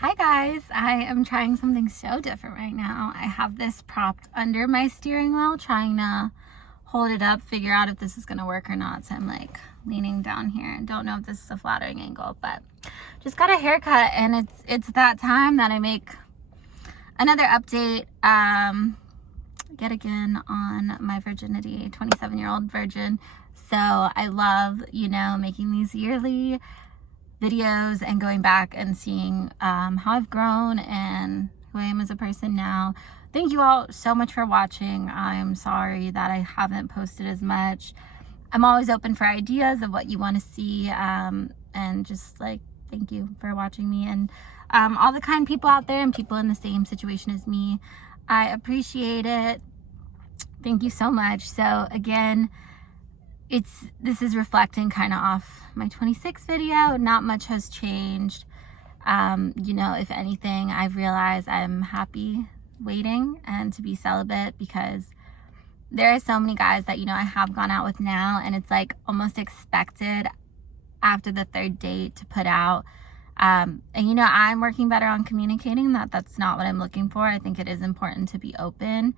Hi guys, I am trying something so different right now. I have this propped under my steering wheel, trying to hold it up, figure out if this is going to work or not. So I'm like leaning down here and don't know if this is a flattering angle, but just got a haircut and it's that time that I make another update yet again on my virginity, 27-year-old virgin. So I love, making these yearly videos and going back and seeing how I've grown and who I am as a person now. Thank you all so much for watching. I'm sorry that I haven't posted as much. I'm always open for ideas of what you want to see, and just like thank you for watching me and all the kind people out there and people in the same situation as me. I appreciate it. Thank you so much. So again, this is reflecting kind of off my 26 video. Not much has changed. If anything, I've realized I'm happy waiting and to be celibate, because there are so many guys that I have gone out with now, and it's like almost expected after the third date to put out. I'm working better on communicating that's not what I'm looking for. I think it is important to be open,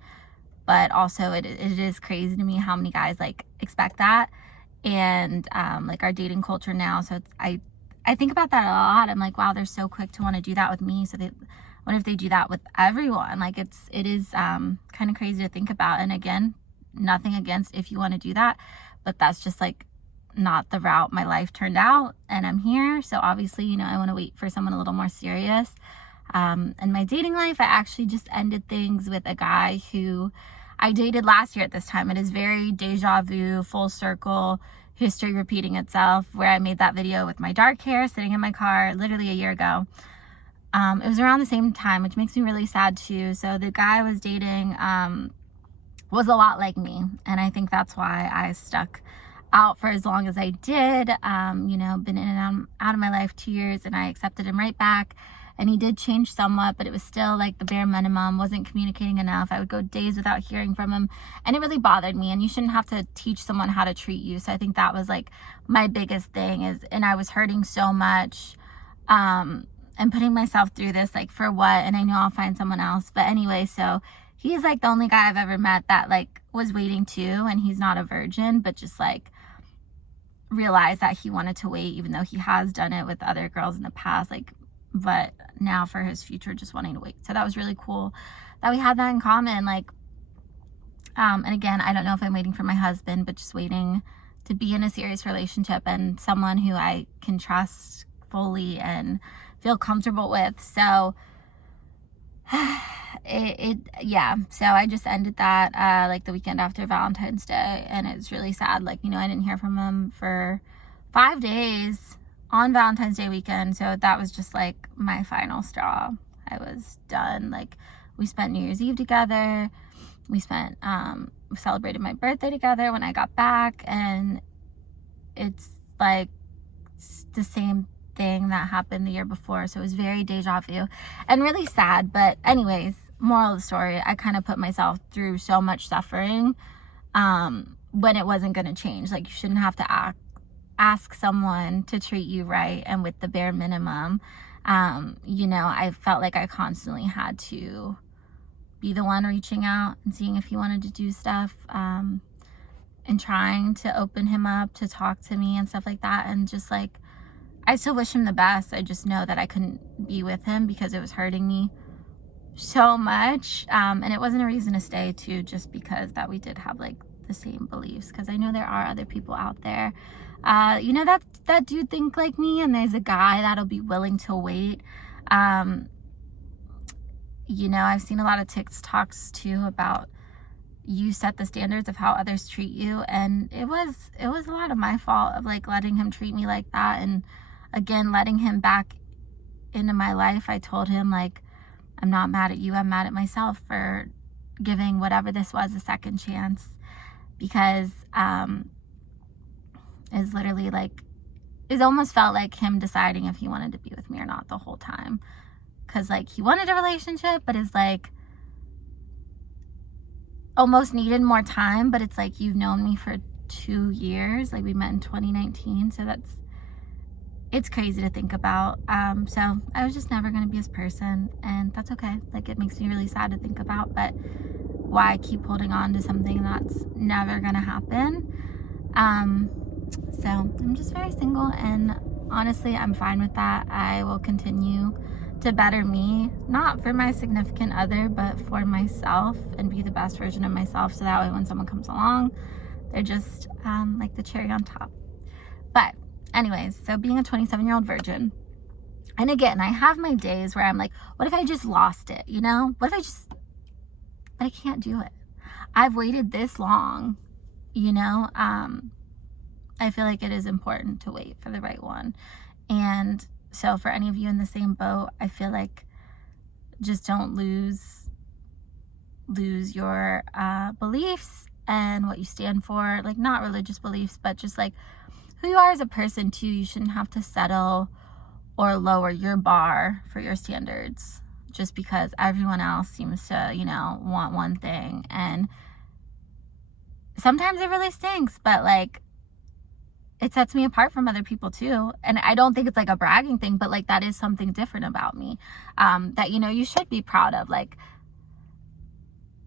but also it is crazy to me how many guys like expect that, and like our dating culture now. So I think about that a lot. I'm like, wow, they're so quick to want to do that with me. So what if they do that with everyone? Like it is kind of crazy to think about. And again, nothing against if you want to do that, but that's just like not the route my life turned out, and I'm here. So obviously, I want to wait for someone a little more serious. In my dating life, I actually just ended things with a guy who I dated last year at this time. It is very deja vu, full circle, history repeating itself, where I made that video with my dark hair sitting in my car literally a year ago. It was around the same time, which makes me really sad too. So the guy I was dating was a lot like me, and I think that's why I stuck out for as long as I did. Been in and out of my life 2 years, and I accepted him right back. And he did change somewhat, but it was still like the bare minimum, wasn't communicating enough. I would go days without hearing from him, and it really bothered me. And you shouldn't have to teach someone how to treat you. So I think that was like my biggest thing and I was hurting so much, and putting myself through this, like for what? And I know I'll find someone else. But anyway, so he's like the only guy I've ever met that like was waiting too, and he's not a virgin, but just like realized that he wanted to wait, even though he has done it with other girls in the past, like, but now for his future, just wanting to wait. So that was really cool that we had that in common. Like, and again, I don't know if I'm waiting for my husband, but just waiting to be in a serious relationship and someone who I can trust fully and feel comfortable with. So so I just ended that like the weekend after Valentine's Day, and it's really sad. Like, I didn't hear from him for 5 days on Valentine's Day weekend. So that was just like my final straw. I was done. Like, we spent New Year's Eve together. We celebrated my birthday together when I got back, and it's like the same thing that happened the year before. So it was very deja vu and really sad. But anyways, moral of the story, I kind of put myself through so much suffering when it wasn't going to change. Like, you shouldn't have to ask someone to treat you right and with the bare minimum. I felt like I constantly had to be the one reaching out and seeing if he wanted to do stuff, and trying to open him up to talk to me and stuff like that. And just like, I still wish him the best. I just know that I couldn't be with him because it was hurting me so much. And it wasn't a reason to stay too, just because that we did have like the same beliefs. Because I know there are other people out there, that do think like me, and there's a guy that'll be willing to wait. I've seen a lot of TikToks too about you set the standards of how others treat you, and it was a lot of my fault of like letting him treat me like that. And again, letting him back into my life, I told him, like, I'm not mad at you, I'm mad at myself for giving whatever this was a second chance, because is literally like, it almost felt like him deciding if he wanted to be with me or not the whole time. Because like, he wanted a relationship, but it's like almost needed more time. But it's like, you've known me for 2 years. Like, we met in 2019, so it's crazy to think about. So I was just never going to be his person, and that's okay. Like, it makes me really sad to think about, but why keep holding on to something that's never going to happen? So I'm just very single, and honestly, I'm fine with that. I will continue to better me, not for my significant other, but for myself, and be the best version of myself, so that way when someone comes along, they're just like the cherry on top. But anyways, so being a 27-year-old virgin, and again, I have my days where I'm like, what if I just lost it, you know? What if I just, but I can't do it. I've waited this long, you know? I feel like it is important to wait for the right one. And so for any of you in the same boat, I feel like just don't lose your beliefs and what you stand for. Like, not religious beliefs, but just like who you are as a person too. You shouldn't have to settle or lower your bar for your standards just because everyone else seems to, you know, want one thing. And sometimes it really stinks, but like, it sets me apart from other people too. And I don't think it's like a bragging thing, but like, that is something different about me, that, you know, you should be proud of. Like,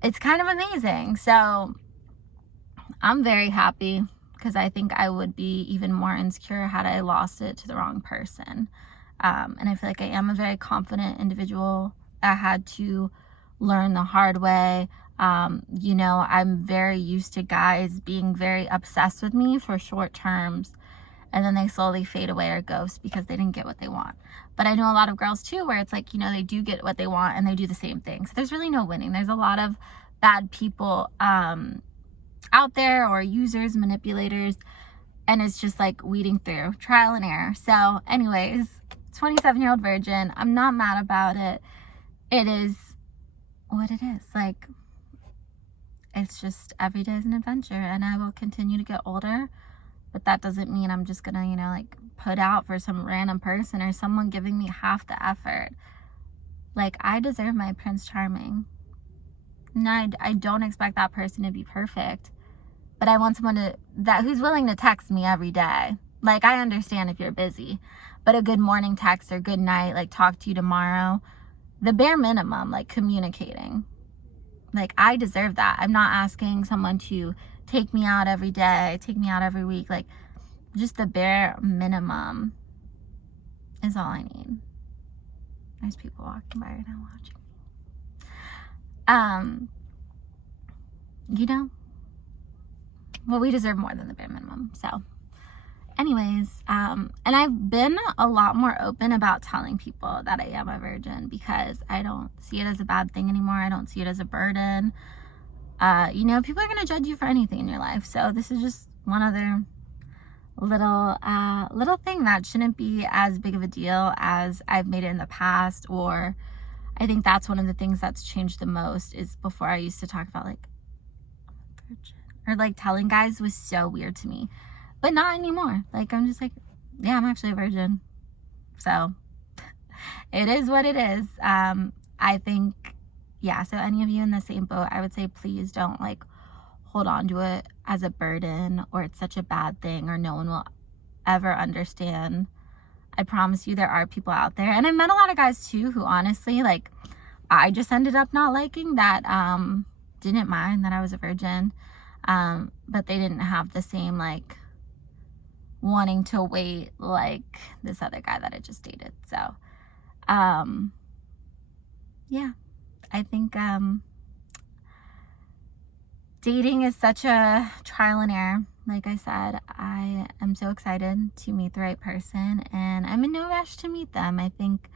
it's kind of amazing. So I'm very happy, because I think I would be even more insecure had I lost it to the wrong person. And I feel like I am a very confident individual that had to learn the hard way. You know, I'm very used to guys being very obsessed with me for short terms, and then they slowly fade away or ghost because they didn't get what they want. But I know a lot of girls too, where it's like, you know, they do get what they want and they do the same thing. So there's really no winning. There's a lot of bad people out there, or users, manipulators, and it's just like weeding through trial and error. So anyways, 27-year-old virgin, I'm not mad about it. It is what it is. Like, it's just every day is an adventure, and I will continue to get older, but that doesn't mean I'm just gonna, you know, like put out for some random person or someone giving me half the effort. Like, I deserve my Prince Charming. And I don't expect that person to be perfect, but I want someone who's willing to text me every day. Like, I understand if you're busy, but a good morning text or good night, like talk to you tomorrow, the bare minimum, like communicating. Like, I deserve that. I'm not asking someone to take me out every day, take me out every week. Like, just the bare minimum is all I need. There's people walking by right now watching. You know, well, we deserve more than the bare minimum. So anyways, and I've been a lot more open about telling people that I am a virgin, because I don't see it as a bad thing anymore. I don't see it as a burden. You know, people are going to judge you for anything in your life. So this is just one other little thing that shouldn't be as big of a deal as I've made it in the past. Or I think that's one of the things that's changed the most, is before I used to talk about like, virgin, or like telling guys was so weird to me, but not anymore. Like, I'm just like, yeah, I'm actually a virgin. So it is what it is. I think, yeah, so any of you in the same boat, I would say please don't like hold on to it as a burden, or it's such a bad thing, or no one will ever understand. I promise you there are people out there, and I met a lot of guys too who honestly, like, I just ended up not liking, that didn't mind that I was a virgin, but they didn't have the same like wanting to wait like this other guy that I just dated. So yeah, I think dating is such a trial and error. Like I said, I am so excited to meet the right person, and I'm in no rush to meet them. I think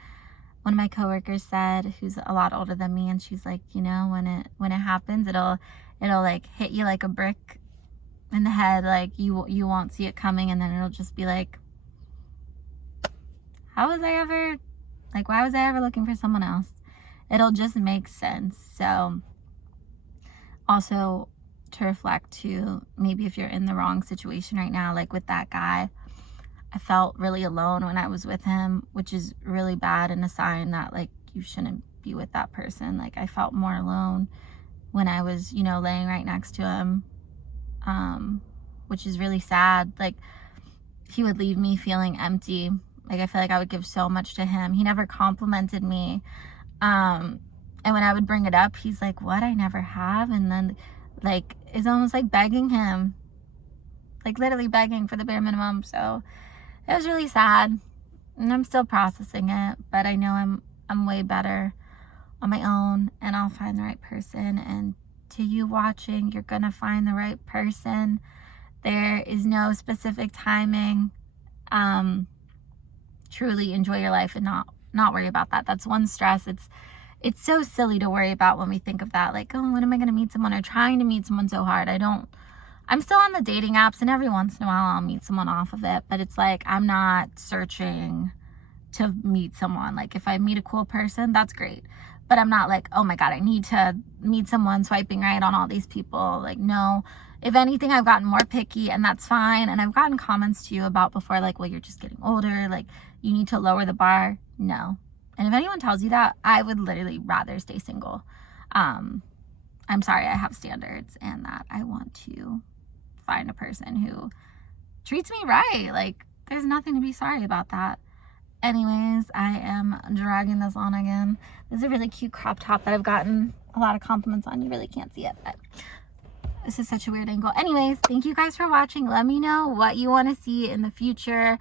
one of my coworkers said, who's a lot older than me, and she's like, you know, when it happens, it'll like hit you like a brick in the head. Like, you won't see it coming, and then it'll just be like, why was I ever looking for someone else? It'll just make sense. So also, to reflect to, maybe if you're in the wrong situation right now, like with that guy, I felt really alone when I was with him, which is really bad, and a sign that like you shouldn't be with that person. Like, I felt more alone when I was, you know, laying right next to him, which is really sad. Like, he would leave me feeling empty Like, I feel like I would give so much to him. He never complimented me. And when I would bring it up, he's like, what? I never have. And then, like, it's almost like begging him. Like, literally begging for the bare minimum. So it was really sad. And I'm still processing it. But I know I'm way better on my own. And I'll find the right person. And to you watching, you're going to find the right person. There is no specific timing. Truly enjoy your life and not worry about that. That's one stress. It's so silly to worry about when we think of that. Like, oh, when am I going to meet someone, or trying to meet someone so hard? I'm still on the dating apps, and every once in a while I'll meet someone off of it. But it's like, I'm not searching to meet someone. Like, if I meet a cool person, that's great. But I'm not like, oh my God, I need to meet someone, swiping right on all these people. Like, no. If anything, I've gotten more picky, and that's fine. And I've gotten comments to you about before, like, well, you're just getting older. Like, you need to lower the bar. No. And if anyone tells you that, I would literally rather stay single. I'm sorry, I have standards, and that I want to find a person who treats me right. Like, there's nothing to be sorry about that. Anyways, I am dragging this on again. This is a really cute crop top that I've gotten a lot of compliments on. You really can't see it, but this is such a weird angle. Anyways, thank you guys for watching. Let me know what you want to see in the future.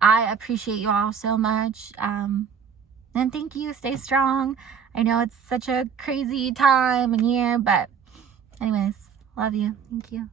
I appreciate you all so much. And thank you. Stay strong. I know it's such a crazy time and year, but anyways, love you. Thank you.